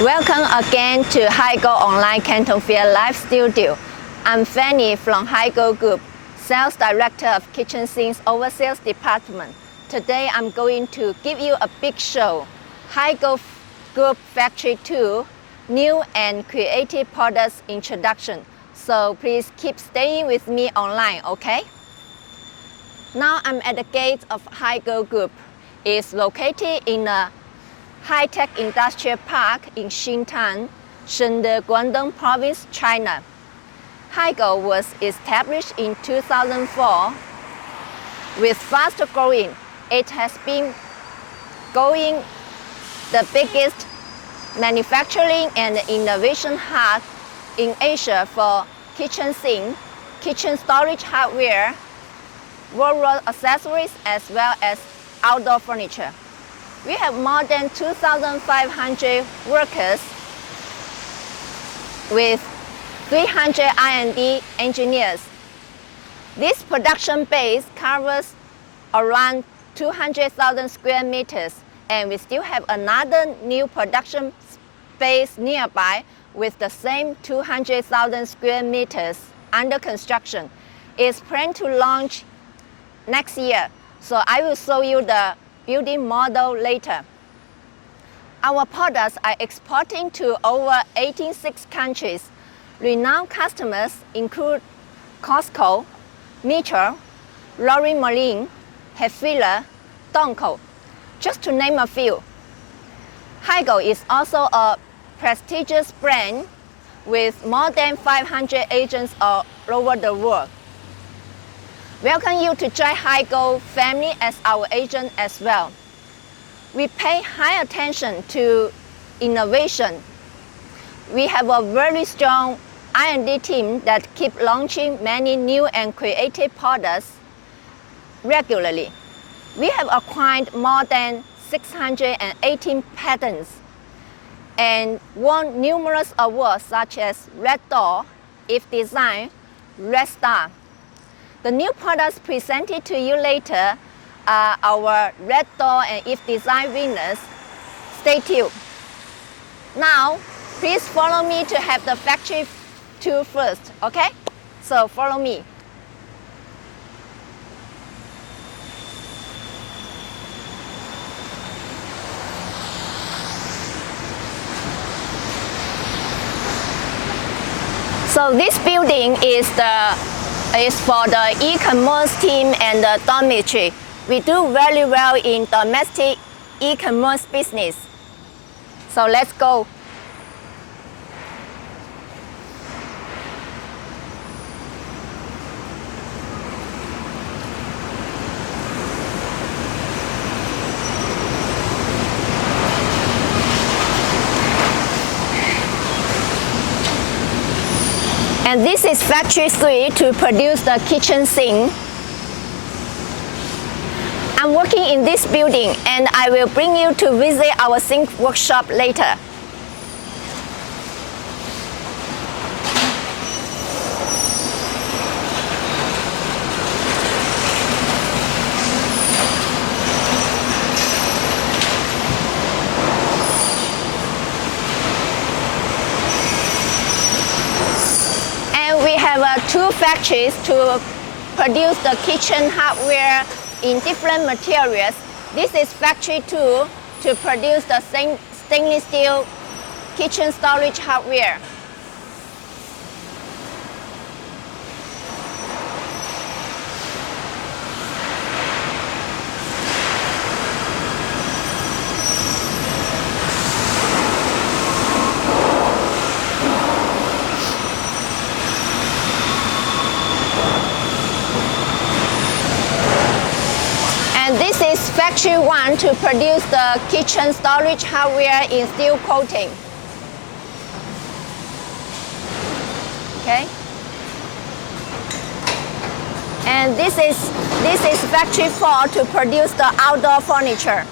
Welcome again to Higold Online Canton Fair Live Studio. I'm Fanny from Higold Group, Sales Director of Kitchen Sinks Overseas Department. Today I'm going to give you a big show, Higold Group Factory 2, new and creative products introduction. So please keep staying with me online, okay? Now I'm at the gate of Higold Group. It's located in a high-tech industrial park in Xintan, Shende, Guangdong Province, China. Higold was established in 2004. With fast growing, it has been going the biggest manufacturing and innovation hub in Asia for kitchen sink, kitchen storage hardware, wardrobe accessories, as well as outdoor furniture. We have more than 2,500 workers with 300 R&D engineers. This production base covers around 200,000 square meters, and we still have another new production space nearby with the same 200,000 square meters under construction. It's planned to launch next year, so I will show you the building model later. Our products are exporting to over 86 countries. Renowned customers include Costco, Metro, Leroy Merlin, Hefila, Donko, just to name a few. Higold is also a prestigious brand with more than 500 agents all over the world. Welcome you to join Higold family as our agent as well. We pay high attention to innovation. We have a very strong R&D team that keep launching many new and creative products regularly. We have acquired more than 618 patents and won numerous awards such as Red Door, If Design, Red Star. The new products presented to you later are our Red Door and If Design winners. Stay tuned. Now, please follow me to have the factory tour first, okay? So follow me. So this building is for the e-commerce team and the dormitory. We do very well in domestic e-commerce business. So let's go. And this is factory 3 to produce the kitchen sink. I'm working in this building and I will bring you to visit our sink workshop later. We have two factories to produce the kitchen hardware in different materials. This is factory 2 to produce the stainless steel kitchen storage hardware. And this is factory 1 to produce the kitchen storage hardware in steel coating. Okay. And this is factory 4 to produce the outdoor furniture.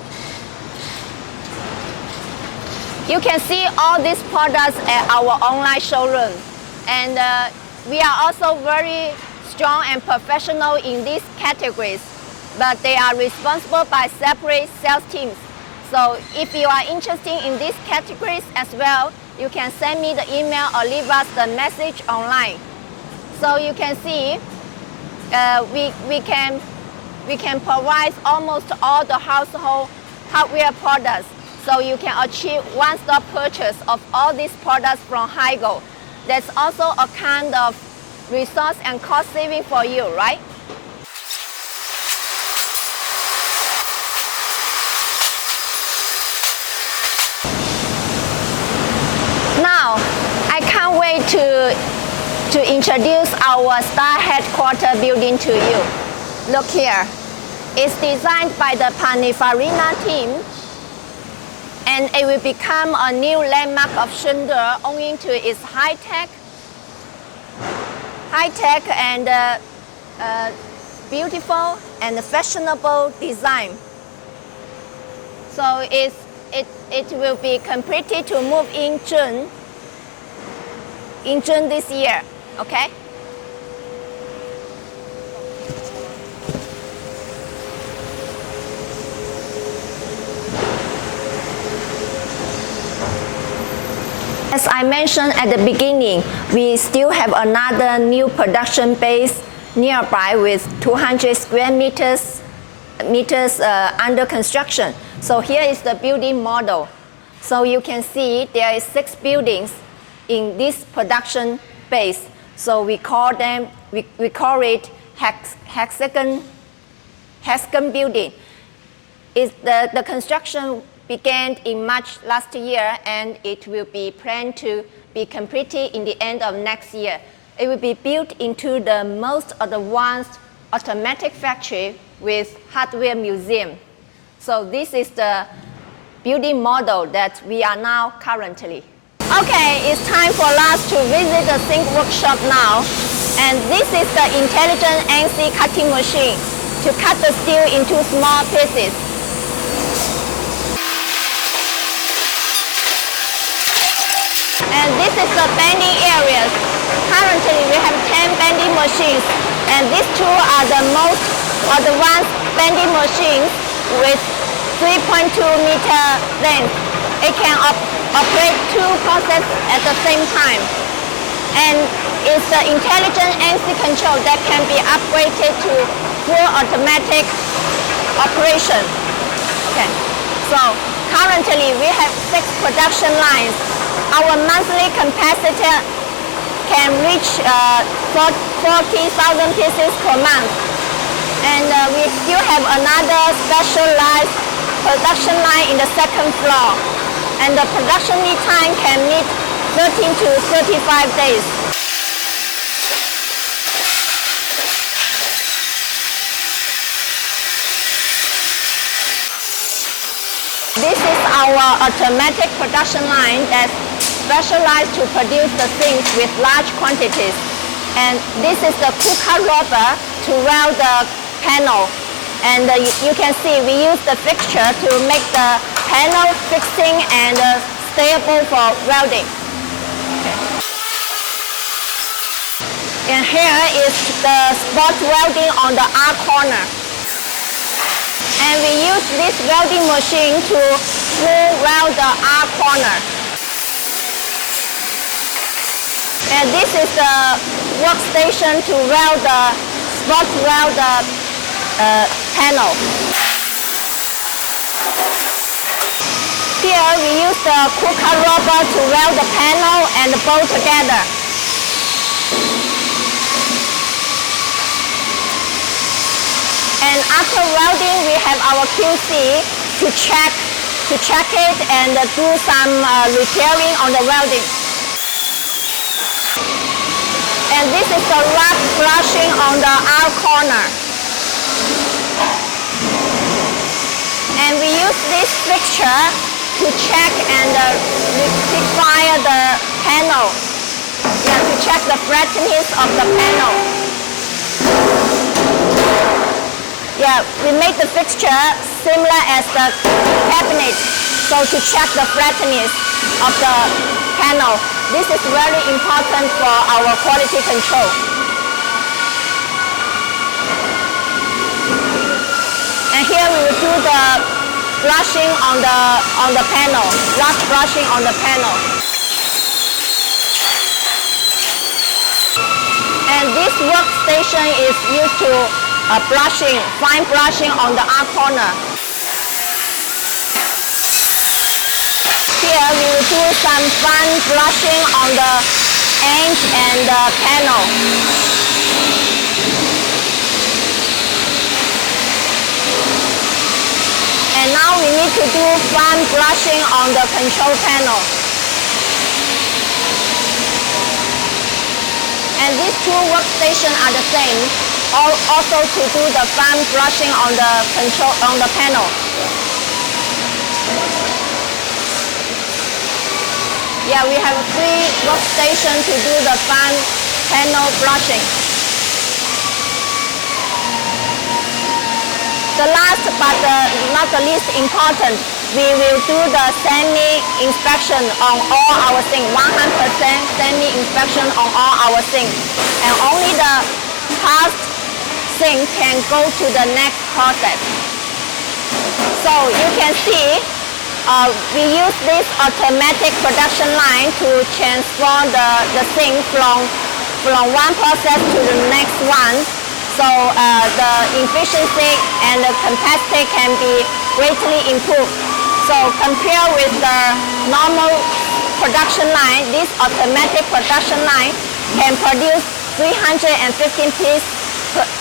You can see all these products at our online showroom. And we are also very strong and professional in these categories, but they are responsible by separate sales teams. So if you are interested in these categories as well, you can send me the email or leave us the message online. So you can see we can provide almost all the household hardware products. So you can achieve one-stop purchase of all these products from Higold. That's also a kind of resource and cost saving for you, right? Now, I can't wait to introduce our Star Headquarters building to you. Look here. It's designed by the Pininfarina team, and it will become a new landmark of Shenzhen owing to its high-tech and beautiful and fashionable design. So it will be completed to move in June this year, okay? As I mentioned at the beginning, we still have another new production base nearby with 200 square meters under construction. So here is the building model. So you can see there is 6 buildings in this production base. So we call it hexagon building. The construction began in March last year, and it will be planned to be completed in the end of next year. It will be built into the most advanced automatic factory with hardware museum. So this is the building model that we are now currently. Okay, it's time for us to visit the zinc workshop now. And this is the intelligent NC cutting machine to cut the steel into small pieces. And this is the bending areas. Currently, we have 10 bending machines, and these two are the most advanced bending machines with 3.2 meter length. It can operate 2 processes at the same time. And it's the intelligent NC control that can be upgraded to full automatic operation. Okay. So currently, we have 6 production lines. Our monthly capacity can reach 40,000 pieces per month. And we still have another specialized production line in the 2nd floor. And the production lead time can meet 13 to 35 days. This is our automatic production line that's specialized to produce the things with large quantities. And this is the cooker rubber to weld the panel. And you can see we use the fixture to make the panel fixing and stable for welding. Okay. And here is the spot welding on the R corner. And we use this welding machine to full weld the R corner. And this is the workstation to weld the spot weld the panel. Here we use the cooker rubber to weld the panel and bolt together. And after welding, we have our QC to check it and do some repairing on the welding. And this is the rough brushing on the R corner. And we use this fixture to check and fire the panel. To check the flatness of the panel. We make the fixture similar as the cabinet, so to check the flatness of the panel. This is very important for our quality control. And here we will do the brushing on the panel, rough brushing on the panel. And this workstation is used to fine brushing on the arc corner. Here we will do some fine brushing on the edge and the panel. And now we need to do fine brushing on the control panel. And these two workstations are the same, also to do the fine brushing on the panel. Yeah, we have 3 workstations to do the fine panel brushing. The last but not the least important, we will do the semi-inspection on all our sinks, 100% semi-inspection on all our sinks. And only the past sink can go to the next process. So you can see we use this automatic production line to transfer the sink from one process to the next one. So the efficiency and the capacity can be greatly improved. So compared with the normal production line, this automatic production line can produce 315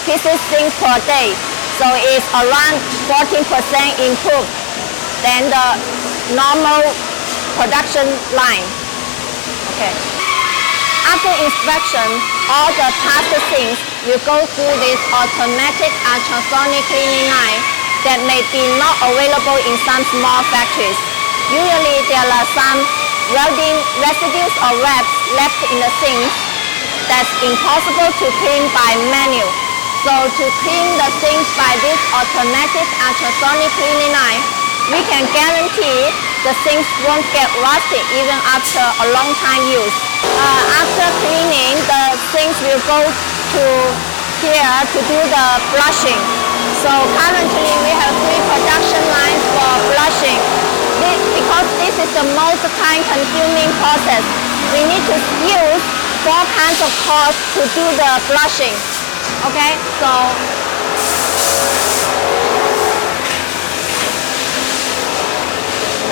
pieces zinc per day. So it's around 14% improved than the normal production line. Okay. After inspection, all the past sinks will go through this automatic ultrasonic cleaning line that may be not available in some small factories. Usually there are some welding residues or wraps left in the sinks that's impossible to clean by manual. So to clean the sinks by this automatic ultrasonic cleaning line, we can guarantee the sinks won't get rusty even after a long time use. After cleaning, the sinks will go to here to do the flushing. So currently we have 3 production lines for flushing. Because this is the most time-consuming process, we need to use 4 kinds of hose to do the flushing. Okay, so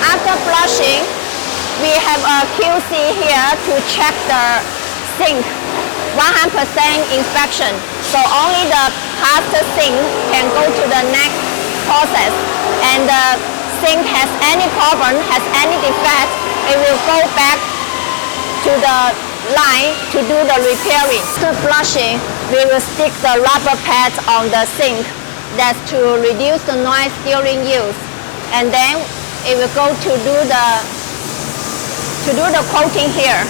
after flushing, we have a QC here to check the sink, 100% inspection. So only the past sink can go to the next process. And the sink has any problem, has any defect, it will go back to the line to do the repairing. After flushing, we will stick the rubber pads on the sink. That's to reduce the noise during use. And then it will go to do the coating here.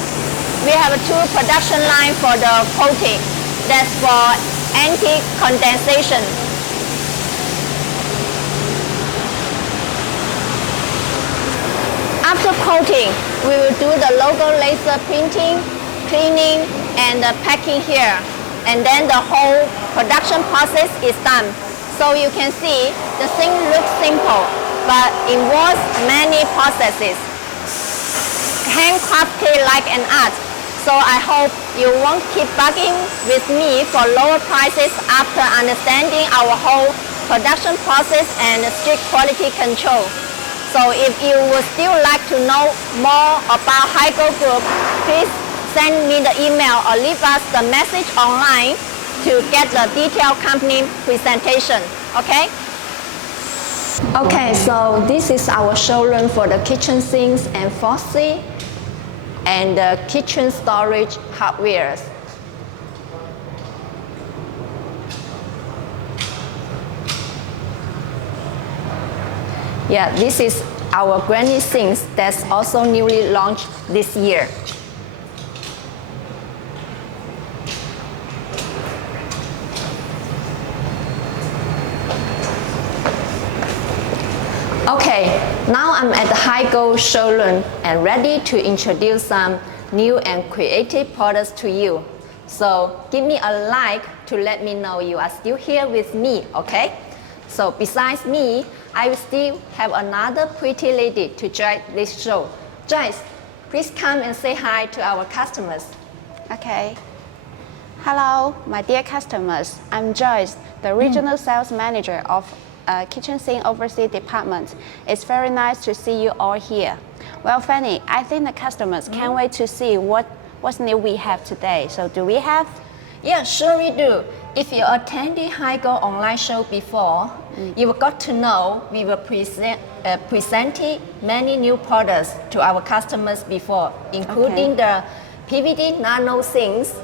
We have 2 production lines for the coating. That's for anti-condensation. After coating, we will do the logo laser printing, cleaning, and the packing here. And then the whole production process is done. So you can see the thing looks simple, but involves many processes, handcrafted like an art. So I hope you won't keep bugging with me for lower prices after understanding our whole production process and strict quality control. So if you would still like to know more about Higold Group, please send me the email or leave us the message online to get the detailed company presentation, okay? Okay, so this is our showroom for the kitchen sinks and faucets and the kitchen storage hardware. Yeah, this is our granny sinks that's also newly launched this year. Okay, now I'm at the Higold showroom and ready to introduce some new and creative products to you. So give me a like to let me know you are still here with me, okay? So besides me, I will still have another pretty lady to join this show. Joyce, please come and say hi to our customers. Okay. Hello, my dear customers. I'm Joyce, the Regional Sales Manager of Kitchen Sink Overseas Department. It's very nice to see you all here. Well, Fanny, I think the customers can't wait to see what's new we have today. So do we have? Yeah, sure we do. If you attended Higold online show before, you got to know we were presenting many new products to our customers before, including the PVD nano sinks,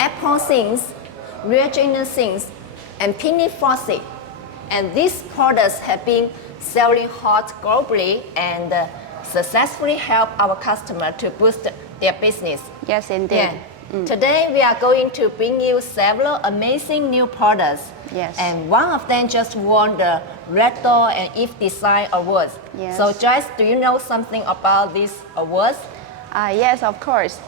apple sinks, rear joiner sinks, and penny faucet. And these products have been selling hot globally and successfully help our customer to boost their business. Yes, indeed. Yeah. Today we are going to bring you several amazing new products. Yes. And one of them just won the Red Door and If Design Awards. Yes. So Joyce, do you know something about these awards? Yes, of course.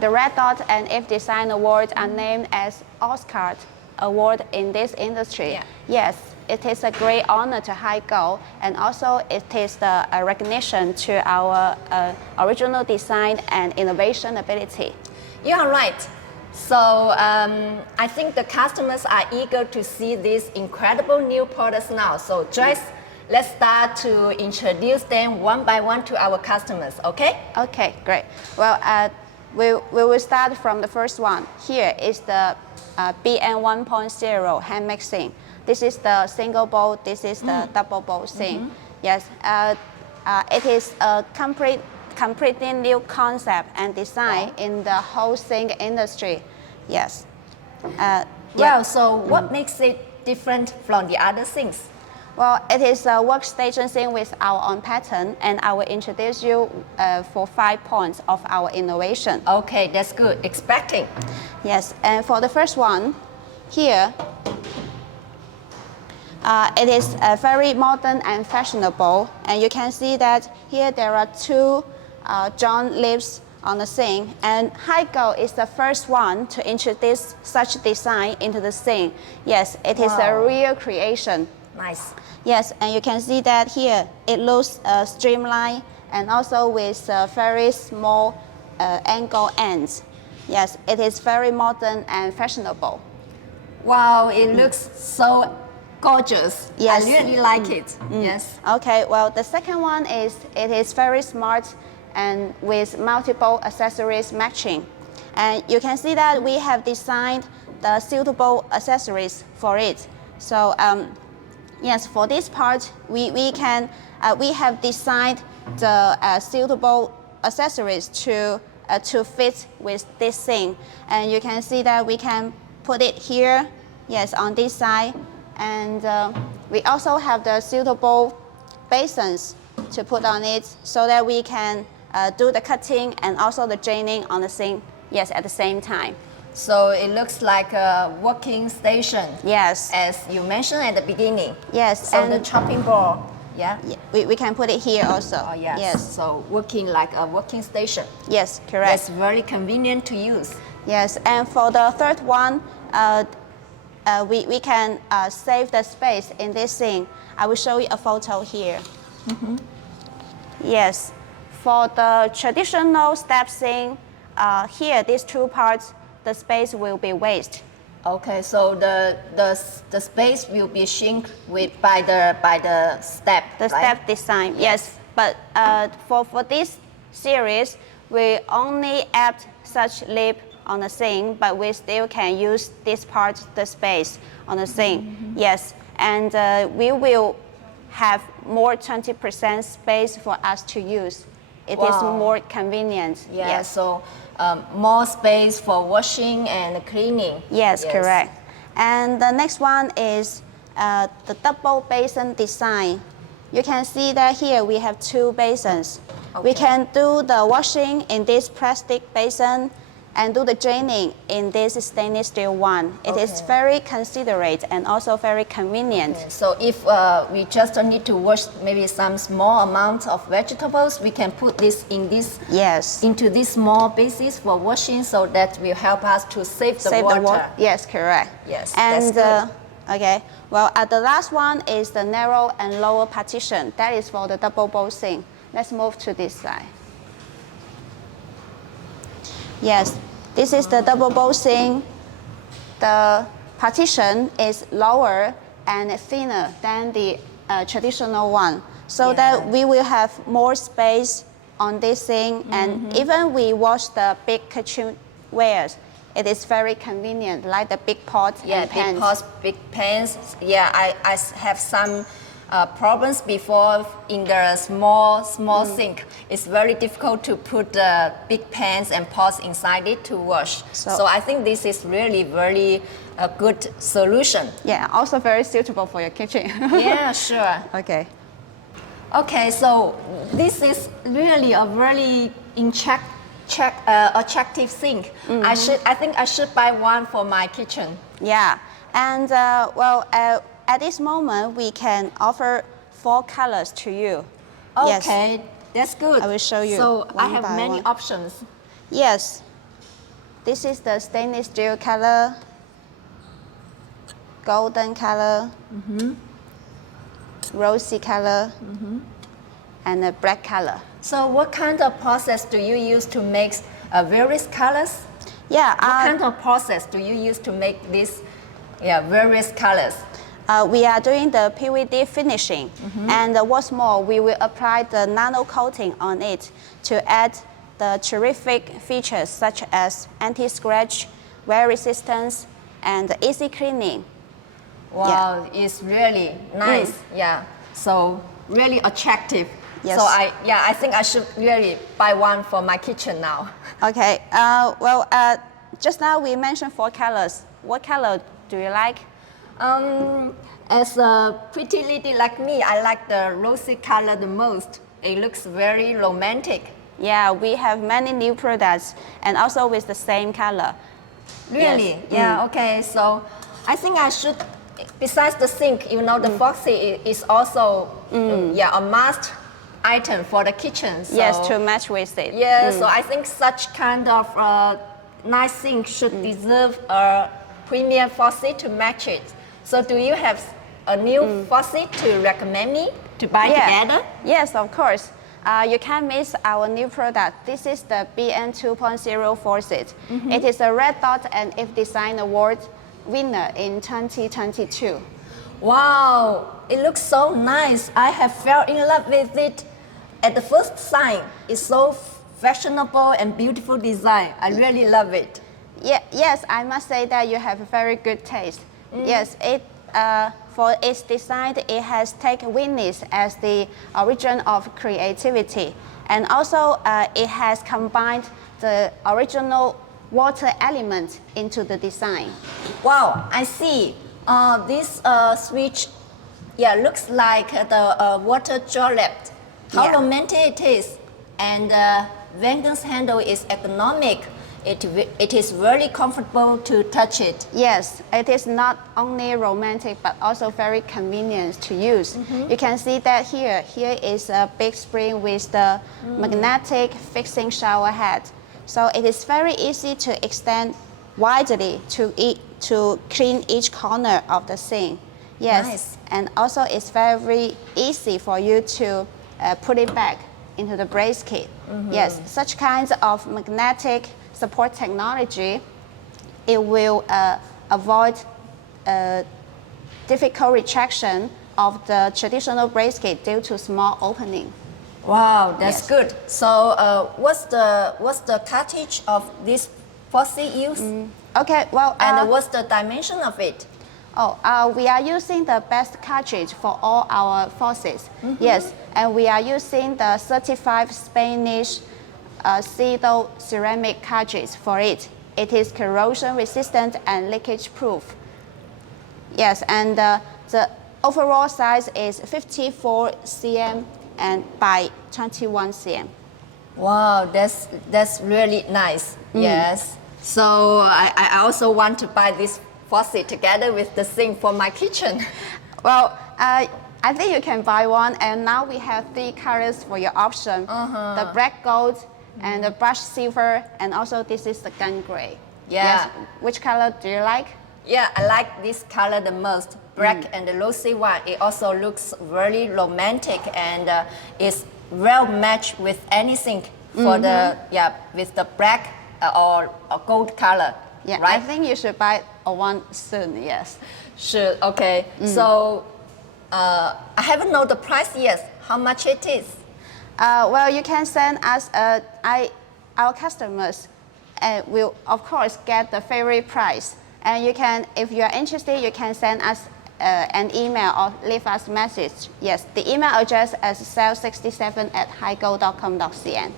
The Red Dot and If Design Awards are named as Oscar Award in this industry. Yeah. Yes, it is a great honor to Higold, and also it is the recognition to our original design and innovation ability. You are right. So I think the customers are eager to see these incredible new products now. So Joyce, let's start to introduce them one by one to our customers, okay? Okay, great. Well, we will start from the first one. Here is the BN 1.0 hand mixing. This is the single bowl, this is the double bowl sink. Yes, it is a completely new concept and design in the whole sink industry. Yes. Well, so what makes it different from the other sinks? Well, it is a workstation sink with our own pattern, and I will introduce you for 5 points of our innovation. Okay, that's good. Expecting. Yes, and for the first one, here, it is very modern and fashionable, and you can see that here there are 2 John lips on the sink, and Higold is the first one to introduce such design into the sink. Yes, it is a real creation. Nice. Yes, and you can see that here it looks streamlined and also with very small angle ends. Yes, it is very modern and fashionable. Wow, it looks so gorgeous. Yes. I really like it. Yes. Okay, well, the second one is it is very smart and with multiple accessories matching. And you can see that we have designed the suitable accessories for it. So yes, for this part, we have designed the suitable accessories to fit with this sink. And you can see that we can put it here, yes, on this side. And we also have the suitable basins to put on it so that we can do the cutting and also the draining on the sink, yes, at the same time. So it looks like a working station. Yes. As you mentioned at the beginning. Yes. So and the chopping board, yeah? We can put it here also. Oh, yes. Yes. So working like a working station. Yes, correct. That's very convenient to use. Yes, and for the third one, we can save the space in this sink. I will show you a photo here. Yes, for the traditional step sink, here, these 2 parts, the space will be waste. Okay, so the space will be shrink by the step. The step design, yes. But for this series, we only add such lip on the sink, but we still can use this part, the space on the sink. Yes, and we will have more 20% space for us to use. It is more convenient. Yeah, yes. So more space for washing and cleaning. Yes, correct. And the next one is the double basin design. You can see that here we have 2 basins. Okay. We can do the washing in this plastic basin and do the draining in this stainless steel one. It is very considerate and also very convenient. Okay. So if we just need to wash maybe some small amount of vegetables, we can put this in this into this small basis for washing, so that will help us to save the water. Yes, correct. Yes, and that's good. Okay, well, the last one is the narrow and lower partition. That is for the double bowl sink. Let's move to this side. Yes, this is the double bowl sink. The partition is lower and thinner than the traditional one, so that we will have more space on this sink, and even we wash the big kitchenwares, it is very convenient, like the big pots and pans. Big pots, big pans. Yeah, I have some problems before in the small sink. It's very difficult to put the big pans and pots inside it to wash. So I think this is really very a good solution. Yeah, also very suitable for your kitchen. Yeah, sure. Okay. Okay, so this is really a very attractive sink. I think I should buy one for my kitchen. Yeah, and at this moment we can offer 4 colors to you. Okay, that's good. I will show you. So I have by many one. options. Yes, this is the stainless steel color, golden color, rosy color, and a black color. So what kind of process do you use to make various colors? Yeah. What kind of process do you use to make these various colors? We are doing the PVD finishing, and what's more, we will apply the nano coating on it to add the terrific features such as anti-scratch, wear resistance, and easy cleaning. Wow, it's really nice. Yeah, so really attractive. Yes. So I think I should really buy one for my kitchen now. Okay. Just now we mentioned 4 colors. What color do you like? As a pretty lady like me, I like the rosy color the most. It looks very romantic. Yeah, we have many new products and also with the same color. Really? Yes. Yeah, okay. So I think I should, besides the sink, you know, the Foxy is also a must item for the kitchen. So, yes, to match with it. Yeah, so I think such kind of nice sink should deserve a premium faucet to match it. So do you have a new faucet to recommend me to buy together? Yes, of course. You can't miss our new product. This is the BN 2.0 faucet. It is a Red Dot and IF Design Award winner in 2022. Wow, it looks so nice. I have fell in love with it at the first sight. It's so fashionable and beautiful design. I really love it. Yeah, yes, I must say that you have a very good taste. Yes, for its design, it has taken witness as the origin of creativity. And also, it has combined the original water element into the design. Wow, I see. This switch looks like the water jet. How romantic it is. And Vanguard's handle is ergonomic. It is very comfortable to touch it. Yes, it is not only romantic but also very convenient to use. You can see that here. Here is a big spring with the magnetic fixing shower head. So it is very easy to extend widely to clean each corner of the sink. Yes, nice. And also it's very easy for you to put it back into the brace kit. Yes, such kinds of magnetic support technology, it will avoid difficult retraction of the traditional brace kit due to small opening. Wow, that's good. So what's the cartridge of this faucet use? Okay, well, and what's the dimension of it? We are using the best cartridge for all our faucets. Yes, and we are using the certified Spanish Higold ceramic cartridge for it. It is corrosion resistant and leakage proof. Yes, and the overall size is 54 cm and by 21 cm. Wow, that's really nice. Yes. So I also want to buy this faucet together with the sink for my kitchen. Well, I think you can buy one, and now we have 3 colors for your option. The black gold, and the brush silver, and also this is the gun gray. Yeah. Yes. Which color do you like? Yeah, I like this color the most, black and the rosy one. It also looks very romantic and it's well matched with anything for the, with the black or gold color, Yeah, right? I think you should buy one soon, yes. Sure, okay. So, I haven't know the price yet, how much it is. Well, you can send us, our customers will of course get the favorite price. And you can, if you are interested, you can send us an email or leave us a message. Yes, the email address is sales67@higold.com.cn.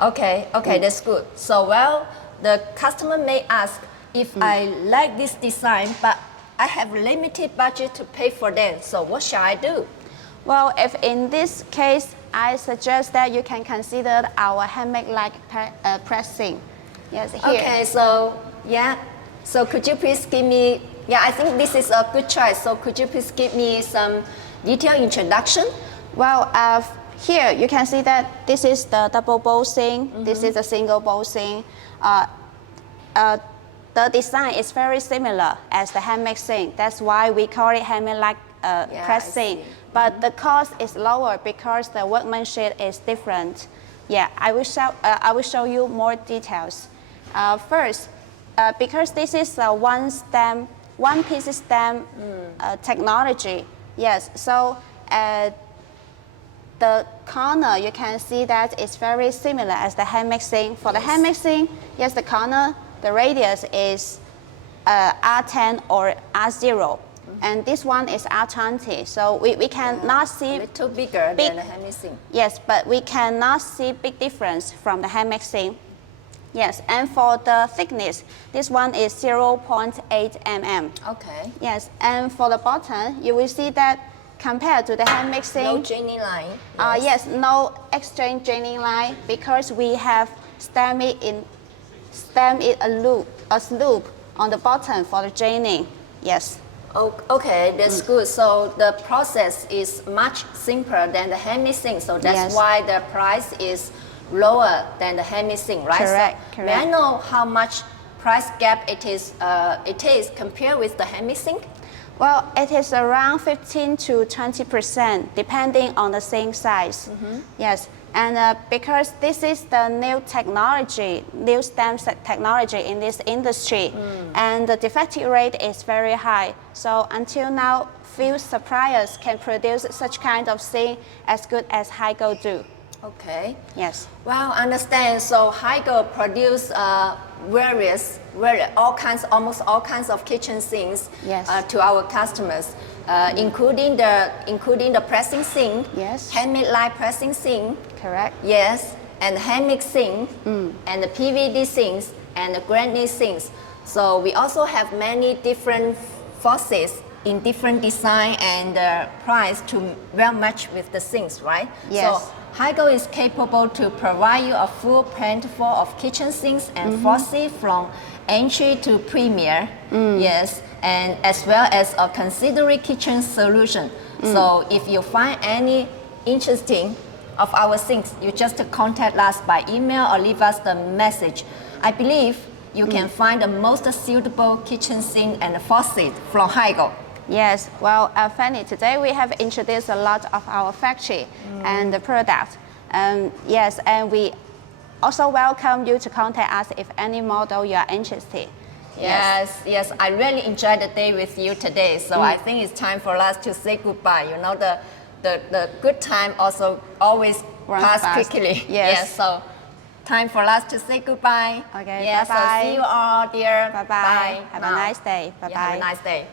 Okay, that's good. So, well, the customer may ask if I like this design, but I have limited budget to pay for them. So, what shall I do? Well, if in this case, I suggest that you can consider our handmade-like pressing. Yes, here. Okay, so, yeah. So, could you please give me, I think this is a good choice. So, could you please give me some detailed introduction? Well, here you can see that this is the double bossing, this is a single bossing. The design is very similar as the handmade thing. That's why we call it handmade-like pressing. But the cost is lower because the workmanship is different. Yeah, I will show you more details. First, because this is a one piece stem technology. Yes, so the corner, you can see that it's very similar as the handmade thing. For the handmade thing, yes, the corner, the radius is R10 or R0. And this one is R20. So we cannot see a little bigger than the handmade thing. Yes, but we cannot see big difference from the handmade thing. Yes, and for the thickness, this one is 0.8 mm. Okay. Yes, and for the bottom, you will see that compared to the handmade thing, no joining line. Yes, no exchange joining line because we have stamped it a loop on the bottom for the joining. Yes. Oh, okay, that's good. So the process is much simpler than the handmade thing. So that's why the price is lower than the handmade thing, right? Correct. May I know how much price gap it is compared with the handmade thing? Well, it is around 15 to 20% depending on the same size. Yes, and because this is the new technology, new stamp technology in this industry, and the defective rate is very high. So until now, few suppliers can produce such kind of thing as good as Higold do. Okay. Yes. Well, understand. So Higold produce almost all kinds of kitchen things to our customers, including the pressing sink, handmade light pressing sink. Correct. Yes, and handmade sink, and the PVD sinks, and the granite sinks. So we also have many different faucets in different design and price to well match with the sinks, right? Yes. So Higold is capable to provide you a full plentiful of kitchen sinks and faucets from entry to premier. Yes, and as well as a considerate kitchen solution. So if you find any interesting of our sinks, you just contact us by email or leave us the message. I believe you can find the most suitable kitchen sink and faucet from Higold. Yes, well, Fanny, today we have introduced a lot of our factory and the product. Yes, and we also welcome you to contact us if any model you are interested. Yes, I really enjoyed the day with you today. So I think it's time for us to say goodbye. You know, the good time also always pass quickly. Yes, so time for us to say goodbye. Okay, yes, bye-bye. So see you all, dear. Bye-bye. Have a nice day. Bye-bye. Have a nice day.